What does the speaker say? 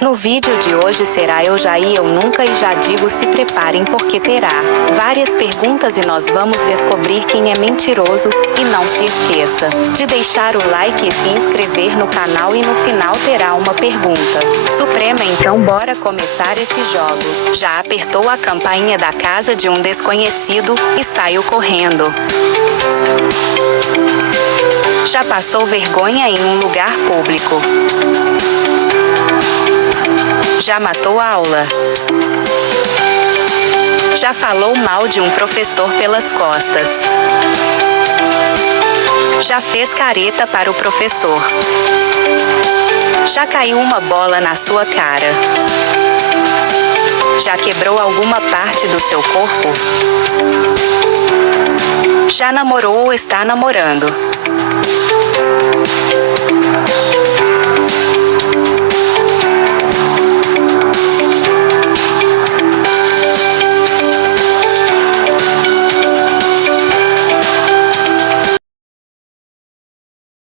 No vídeo de hoje será eu já e eu nunca e já digo se preparem porque terá várias perguntas e nós vamos descobrir quem é mentiroso, e não se esqueça de deixar o like e se inscrever no canal e no final terá uma pergunta suprema, então bora começar esse jogo. Já apertou a campainha da casa de um desconhecido e saiu correndo. Já passou vergonha em um lugar público. Já matou a aula. Já falou mal de um professor pelas costas. Já fez careta para o professor. Já caiu uma bola na sua cara. Já quebrou alguma parte do seu corpo? Já namorou ou está namorando?